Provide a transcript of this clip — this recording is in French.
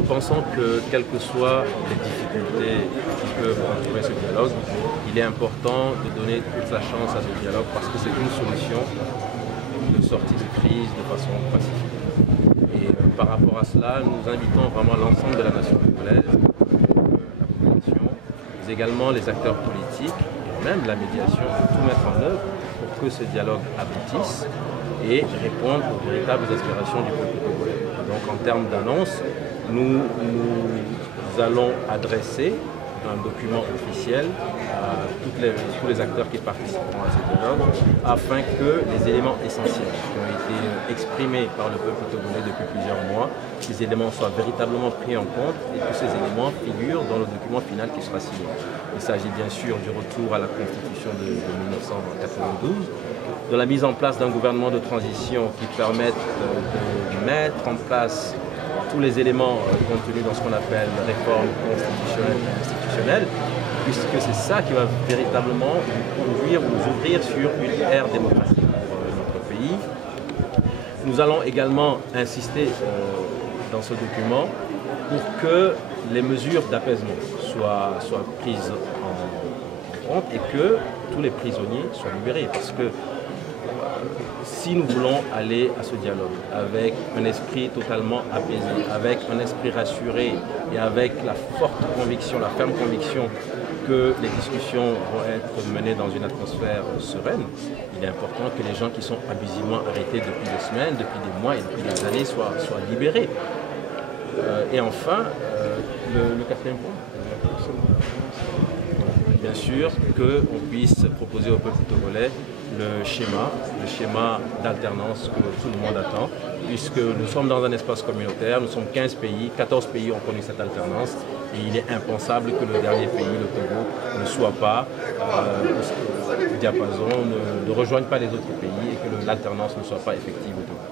Nous pensons que, quelles que soient les difficultés qui peuvent entourer ce dialogue, il est important de donner toute la chance à ce dialogue parce que c'est une solution de sortie de crise de façon pacifique. Et par rapport à cela, nous invitons vraiment l'ensemble de la nation congolaise, la population, mais également les acteurs politiques, et même la médiation, à tout mettre en œuvre pour que ce dialogue aboutisse et réponde aux véritables aspirations du peuple congolais. Donc en termes d'annonce, nous allons adresser un document officiel à tous les acteurs qui participeront à ce dialogue afin que les éléments essentiels qui ont été exprimés par le peuple togolais depuis plusieurs mois, ces éléments soient véritablement pris en compte et que ces éléments figurent dans le document final qui sera signé. Il s'agit bien sûr du retour à la Constitution de 1992, de la mise en place d'un gouvernement de transition qui permette de mettre en place tous les éléments contenus dans ce qu'on appelle réforme constitutionnelle et institutionnelle, puisque c'est ça qui va véritablement nous conduire, nous ouvrir sur une ère démocratique pour notre pays. Nous allons également insister dans ce document pour que les mesures d'apaisement soient prises en compte et que tous les prisonniers soient libérés, parce que si nous voulons aller à ce dialogue avec un esprit totalement apaisé, avec un esprit rassuré et avec la forte conviction, la ferme conviction que les discussions vont être menées dans une atmosphère sereine, il est important que les gens qui sont abusivement arrêtés depuis des semaines, depuis des mois et depuis des années soient libérés. Et enfin, le quatrième point. Bien sûr qu'on puisse proposer au peuple togolais le schéma d'alternance que tout le monde attend, puisque nous sommes dans un espace communautaire, nous sommes 15 pays, 14 pays ont connu cette alternance, et il est impensable que le dernier pays, le Togo, ne soit pas au diapason, ne rejoigne pas les autres pays et que l'alternance ne soit pas effective au Togo.